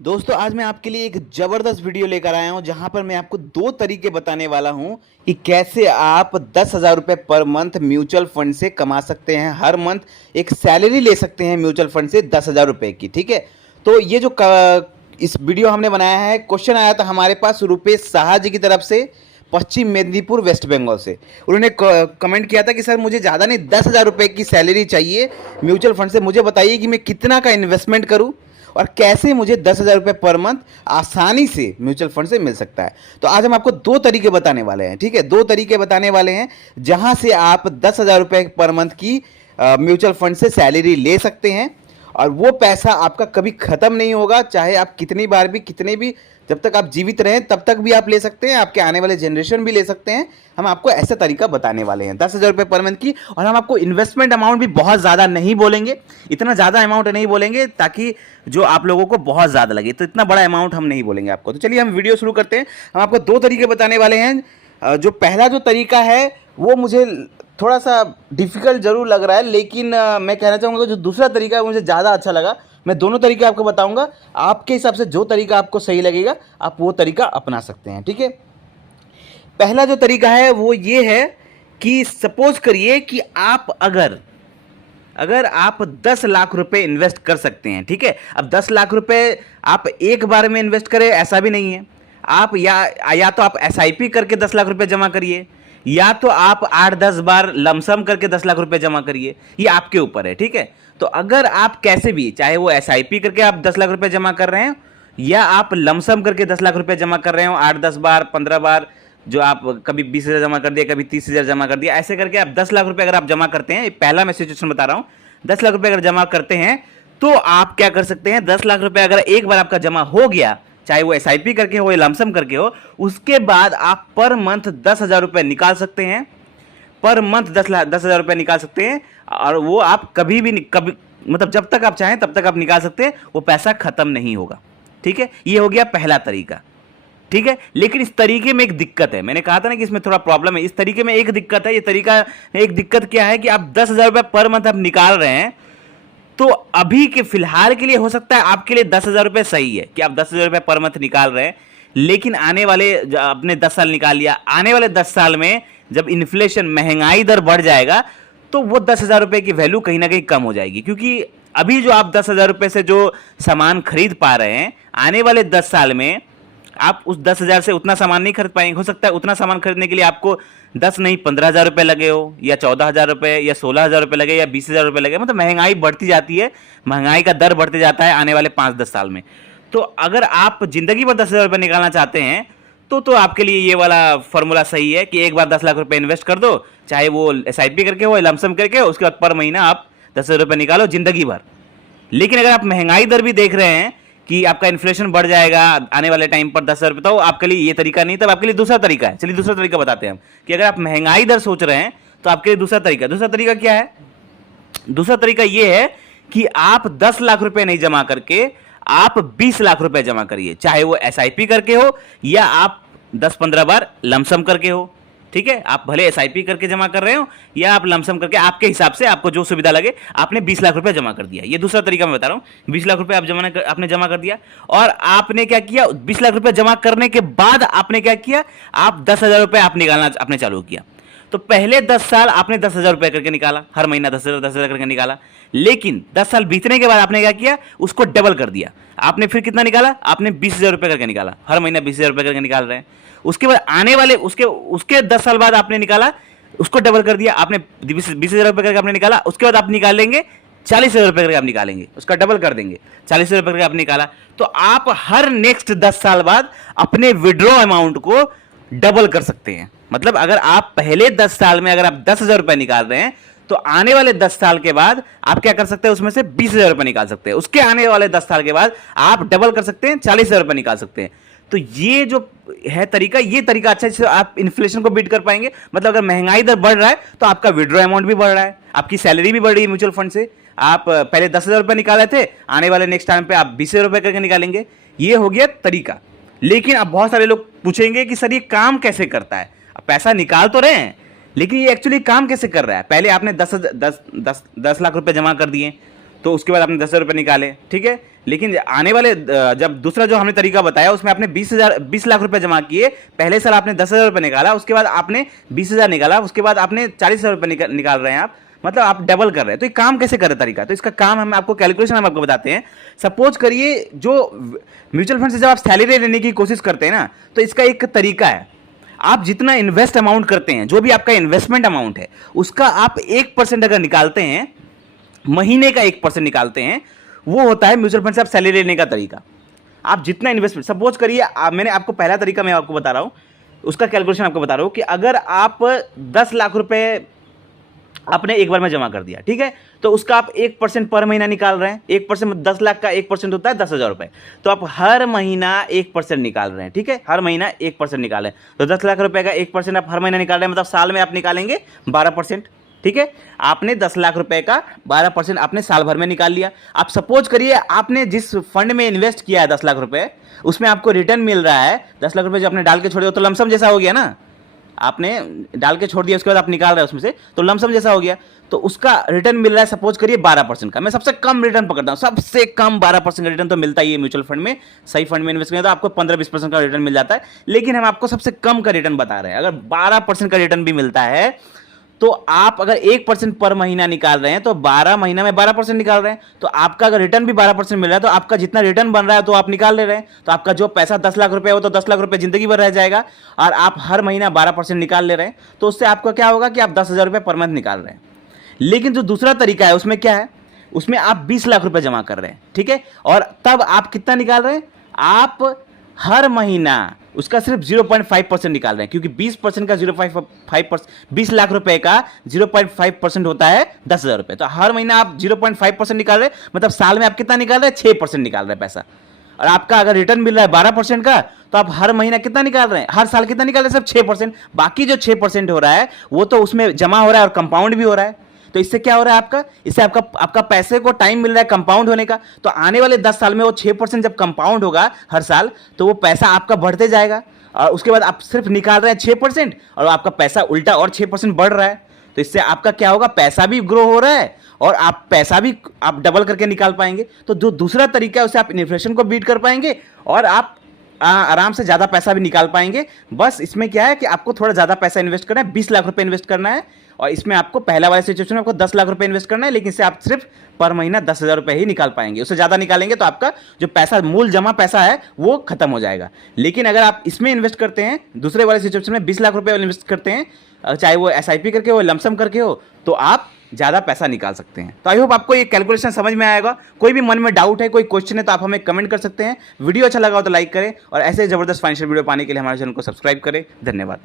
दोस्तों आज मैं आपके लिए एक ज़बरदस्त वीडियो लेकर आया हूं जहां पर मैं आपको दो तरीके बताने वाला हूं कि कैसे आप 10,000 रुपये पर मंथ म्यूचुअल फंड से कमा सकते हैं। हर मंथ एक सैलरी ले सकते हैं म्यूचुअल फंड से 10,000 रुपये की। ठीक है, तो ये जो इस वीडियो हमने बनाया है, क्वेश्चन आया था हमारे पास रुपेश साहा जी की तरफ से, पश्चिम मेदिनीपुर वेस्ट बंगाल से। उन्होंने कमेंट किया था कि सर मुझे ज़्यादा नहीं 10,000 रुपये की सैलरी चाहिए म्यूचुअल फंड से, मुझे बताइए कि मैं कितना का इन्वेस्टमेंट करूं और कैसे मुझे 10,000 रुपये पर मंथ आसानी से म्यूचुअल फंड से मिल सकता है। तो आज हम आपको दो तरीके बताने वाले हैं। ठीक है, दो तरीके बताने वाले हैं जहां से आप 10,000 रुपये पर मंथ की म्यूचुअल फंड से सैलरी ले सकते हैं और वो पैसा आपका कभी ख़त्म नहीं होगा। चाहे आप कितनी बार भी, कितने भी, जब तक आप जीवित रहें तब तक भी आप ले सकते हैं, आपके आने वाले जनरेशन भी ले सकते हैं। हम आपको ऐसा तरीका बताने वाले हैं 10,000 रुपये पर मंथ की। और हम आपको इन्वेस्टमेंट अमाउंट भी बहुत ज़्यादा नहीं बोलेंगे, इतना ज़्यादा अमाउंट नहीं बोलेंगे ताकि जो आप लोगों को बहुत ज़्यादा लगे, तो इतना बड़ा अमाउंट हम नहीं बोलेंगे आपको। तो चलिए हम वीडियो शुरू करते हैं। हम आपको दो तरीके बताने वाले हैं। जो पहला जो तरीका है वो मुझे थोड़ा सा डिफ़िकल्ट ज़रूर लग रहा है, लेकिन मैं कहना चाहूँगा जो दूसरा तरीका है मुझे ज़्यादा अच्छा लगा। मैं दोनों तरीके आपको बताऊंगा, आपके हिसाब से जो तरीका आपको सही लगेगा आप वो तरीका अपना सकते हैं। ठीक है, पहला जो तरीका है वो ये है कि सपोज करिए कि आप अगर आप 10 लाख रुपए इन्वेस्ट कर सकते हैं। ठीक है, अब 10 लाख रुपए आप एक बार में इन्वेस्ट करें ऐसा भी नहीं है। आप या तो आप एसआईपी करके 10 लाख रुपए जमा करिए, या तो आप 8-10 बार लमसम करके 10 लाख रुपए जमा करिए, ये आपके ऊपर है। ठीक है, तो अगर आप कैसे भी, चाहे वो एसआईपी करके आप 10 लाख रुपए जमा कर रहे हैं या आप लमसम करके 10 लाख रुपए जमा कर रहे हो 8-10 बार 15 बार, जो आप कभी 20,000 जमा कर दिया, कभी 30,000 जमा कर दिया, ऐसे करके आप 10 लाख रुपए अगर आप जमा करते हैं, पहला मैं सिचुएशन बता रहा हूं, 10 लाख रुपए अगर जमा करते हैं तो आप क्या कर सकते हैं, 10 लाख रुपए अगर एक बार आपका जमा हो गया, चाहे वो एसआईपी करके हो या लमसम करके हो, उसके बाद आप पर मंथ 10,000 रुपए निकाल सकते हैं। पर मंथ 10,000 रुपए निकाल सकते हैं और वो आप कभी भी कभी मतलब जब तक आप चाहें तब तक आप निकाल सकते हैं, वो पैसा खत्म नहीं होगा। ठीक है, ये हो गया पहला तरीका। ठीक है, लेकिन इस तरीके में एक दिक्कत है, मैंने कहा था ना कि इसमें थोड़ा प्रॉब्लम है। इस तरीके में एक दिक्कत है। ये तरीका एक दिक्कत क्या है कि आप 10,000 रुपए पर मंथ आप निकाल रहे हैं, तो अभी के फिलहाल के लिए हो सकता है आपके लिए 10,000 रुपए सही है कि आप 10,000 रुपए पर मंथ निकाल रहे हैं, लेकिन आने वाले, आपने 10 साल निकाल लिया, आने वाले 10 साल में जब इन्फ्लेशन, महंगाई दर बढ़ जाएगा तो वो 10,000 रुपए की वैल्यू कहीं ना कहीं कम हो जाएगी। क्योंकि अभी जो आप 10,000 रुपए से जो सामान खरीद पा रहे हैं, आने वाले 10 साल में आप उस 10,000 से उतना सामान नहीं खरीद पाएंगे। हो सकता है उतना सामान खरीदने के लिए आपको 10 नहीं 15,000 रुपये लगे हो, या 14,000 रुपये, या 16,000 रुपये लगे, या 20,000 रुपये लगे। मतलब महंगाई बढ़ती जाती है, महंगाई का दर बढ़ते जाता है आने वाले 5-10 साल में। तो अगर आप जिंदगी भर 10,000 रुपये निकालना चाहते हैं तो आपके लिए ये वाला फॉर्मूला सही है कि एक बार 10 लाख रुपए इन्वेस्ट कर दो, चाहे वो एसआईपी करके हो या लमसम करके हो, उसके बाद पर महीना आप 10,000 रुपये निकालो जिंदगी भर। लेकिन अगर आप महंगाई दर भी देख रहे हैं कि आपका इन्फ्लेशन बढ़ जाएगा आने वाले टाइम पर 10,000 रुपये, तो आपके लिए ये तरीका नहीं, तब आपके लिए दूसरा तरीका है। चलिए दूसरा तरीका बताते हैं हम कि अगर आप महंगाई दर सोच रहे हैं तो आपके लिए दूसरा तरीका क्या है। दूसरा तरीका ये है कि आप 10 लाख रुपए नहीं जमा करके आप 20 लाख रुपए जमा करिए, चाहे वो एसआईपी करके हो या आप 10-15 बार लमसम करके हो। ठीक है, आप भले एसआईपी करके जमा कर रहे हो या आप लमसम करके, आपके हिसाब से आपको जो सुविधा लगे। आपने 20 लाख रुपए जमा कर दिया, ये दूसरा तरीका मैं बता रहा हूं। 20 लाख रुपए आपने जमा कर दिया और आपने क्या किया, 20 लाख रुपए जमा करने के बाद आपने क्या किया, आप 10,000 रुपए आप निकालना आपने चालू किया। तो पहले 10 साल आपने 10,000 रुपए करके निकाला, हर महीना 10,000 करके निकाला। लेकिन 10 साल बीतने के बाद आपने क्या किया, उसको डबल कर दिया। आपने फिर कितना निकाला, आपने 20,000 रुपए करके निकाला, हर महीना 20,000 रुपए करके निकाल रहे हैं। उसके बाद आने वाले उसके 10 साल बाद आपने निकाला, उसको डबल कर दिया, आपने 20,000 रुपए करके आपने निकाला। उसके बाद आप निकालेंगे 40,000 रुपए करके आप निकालेंगे, उसका डबल कर देंगे, 40,000 रुपए करके आप निकाला। तो आप हर नेक्स्ट 10 साल बाद अपने विड्रॉ अमाउंट को डबल कर सकते हैं। मतलब अगर आप पहले 10 साल में अगर आप 10,000 रुपए निकाल रहे हैं, तो आने वाले 10 साल के बाद आप क्या कर सकते हैं, उसमें से 20,000 रुपए निकाल सकते हैं। उसके आने वाले 10 साल के बाद आप डबल कर सकते हैं, 40,000 रुपए निकाल सकते हैं। तो ये जो है तरीका, ये तरीका अच्छा है, आप इन्फ्लेशन को बीट कर पाएंगे। मतलब अगर महंगाई दर बढ़ रहा है तो आपका विड्रॉ अमाउंट भी बढ़ रहा है, आपकी सैलरी भी बढ़ रही है म्यूचुअल फंड से। आप पहले 10,000 रुपए निकाले थे, आने वाले नेक्स्ट टाइम पे आप 20,000 रुपए करके निकालेंगे। ये हो गया तरीका। लेकिन अब बहुत सारे लोग पूछेंगे कि सर ये काम कैसे करता है। अब पैसा निकाल तो रहे हैं, लेकिन ये एक्चुअली काम कैसे कर रहा है। पहले आपने 10 लाख रुपए जमा कर दिए, तो उसके बाद आपने 10,000 रुपये निकाले, ठीक है। लेकिन आने वाले जब दूसरा जो हमने तरीका बताया उसमें आपने 20 लाख रुपए जमा किए, पहले साल आपने 10,000 रुपये निकाला, उसके बाद आपने 20,000 निकाला, उसके बाद आपने 40,000 रुपये निकाल रहे हैं आप, मतलब आप डबल कर रहे हैं। तो ये काम कैसे करे तरीका, तो इसका काम हम आपको कैलकुलेशन हम आपको बताते हैं। सपोज करिए जो म्यूचुअल फंड से जब आप सैलरी लेने की कोशिश करते हैं ना, तो इसका एक तरीका है, आप जितना इन्वेस्ट अमाउंट करते हैं, जो भी आपका इन्वेस्टमेंट अमाउंट है, उसका आप 1% अगर निकालते हैं, महीने का 1% निकालते हैं, वो होता है म्यूचुअल फंड से आप सैलरी लेने का तरीका। आप जितना इन्वेस्टमेंट, सपोज करिए मैंने आपको पहला तरीका मैं आपको बता रहा हूं, उसका कैलकुलेशन आपको बता रहा हूं कि अगर आप 10 लाख रुपए आपने एक बार में जमा कर दिया, ठीक है, तो उसका आप 1% पर महीना निकाल रहे हैं। 1% 10 लाख का 1% होता है 10,000 रुपए, तो आप हर महीना 1% निकाल रहे हैं, ठीक है, हर महीना 1% निकालें, तो 10 लाख रुपए का 1% आप हर महीना निकाल रहे हैं, मतलब साल में आप निकालेंगे 12%, ठीक है। आपने 10 लाख रुपए का 12% आपने साल भर में निकाल लिया। आप सपोज करिए आपने जिस फंड में इन्वेस्ट किया है 10 लाख रुपए, उसमें आपको रिटर्न मिल रहा है 10 लाख रुपए जो आपने डाल के छोड़ दिया, तो लमसम जैसा हो गया ना, आपने डाल के छोड़ दिया, उसके बाद आप निकाल रहे हैं उसमें से, तो लमसम जैसा हो गया, तो उसका रिटर्न मिल रहा है सपोज करिए 12% का। मैं सबसे कम रिटर्न पकड़ता हूं, सबसे कम 12% का रिटर्न तो मिलता ही है म्यूचुअल फंड में। सही फंड में इन्वेस्ट करें तो आपको 15-20% का रिटर्न मिल जाता है, लेकिन हम आपको सबसे कम का रिटर्न बता रहे हैं। अगर 12% का रिटर्न भी मिलता है, तो आप अगर 1% पर महीना निकाल रहे हैं, तो 12 महीना में 12% निकाल रहे हैं, तो आपका अगर रिटर्न भी 12% मिल रहा है, तो आपका जितना रिटर्न बन रहा है तो आप निकाल ले रहे हैं, तो आपका जो पैसा 10 लाख रुपए है वो तो 10 लाख रुपए जिंदगी भर रह जाएगा, और आप हर महीना 12% निकाल ले रहे हैं, तो उससे आपका क्या होगा कि आप 10,000 रुपये पर मंथ निकाल रहे हैं। लेकिन जो दूसरा तरीका है उसमें क्या है, उसमें आप 20 लाख रुपए जमा कर रहे हैं, ठीक है, और तब आप कितना निकाल रहे हैं, आप हर महीना उसका सिर्फ 0.5% निकाल रहे हैं, क्योंकि 20% का 0.5%, 20 लाख रुपए का 0.5% होता है 10,000 रुपए, तो हर महीना आप 0.5% निकाल रहे हैं, मतलब साल में आप कितना निकाल रहे हैं, 6% निकाल रहे हैं पैसा। और आपका अगर रिटर्न मिल रहा है 12% का, तो आप हर महीना कितना निकाल रहे हैं, हर साल कितना निकाल रहे हैं, सिर्फ 6%। बाकी जो 6% हो रहा है वो तो उसमें जमा हो रहा है और कंपाउंड भी हो रहा है। तो इससे क्या हो रहा है आपका, इससे आपका पैसे को टाइम मिल रहा है कंपाउंड होने का। तो आने वाले 10 साल में वो 6% जब कंपाउंड होगा हर साल, तो वो पैसा आपका बढ़ते जाएगा, और उसके बाद आप सिर्फ निकाल रहे हैं 6%, और आपका पैसा उल्टा और 6% बढ़ रहा है। तो इससे आपका क्या होगा, पैसा भी ग्रो हो रहा है और आप पैसा भी आप डबल करके निकाल पाएंगे। तो जो दूसरा तरीका है उससे आप इन्फ्लेशन को बीट कर पाएंगे और आप आराम से ज़्यादा पैसा भी निकाल पाएंगे। बस इसमें क्या है कि आपको थोड़ा ज़्यादा पैसा इन्वेस्ट करना है, 20 लाख रुपए इन्वेस्ट करना है, और इसमें आपको पहला वाले सिचुएशन में आपको 10 लाख रुपए इन्वेस्ट करना है, लेकिन इससे आप सिर्फ पर महीना 10,000 रुपए ही निकाल पाएंगे। उससे ज़्यादा निकालेंगे तो आपका जो पैसा मूल जमा पैसा है वो खत्म हो जाएगा। लेकिन अगर आप इसमें इन्वेस्ट करते हैं, दूसरे वाले सिचुएशन में 20 लाख रुपए इन्वेस्ट करते हैं, चाहे वो SIP करके हो, लमसम करके हो, तो आप ज़्यादा पैसा निकाल सकते हैं। तो आई होप आपको ये कैलकुलेशन समझ में आएगा। कोई भी मन में डाउट है, कोई क्वेश्चन है, तो आप हमें कमेंट कर सकते हैं। वीडियो अच्छा लगा हो तो लाइक करें, और ऐसे ज़बरदस्त फाइनेंशियल वीडियो पाने के लिए हमारे चैनल को सब्सक्राइब करें। धन्यवाद।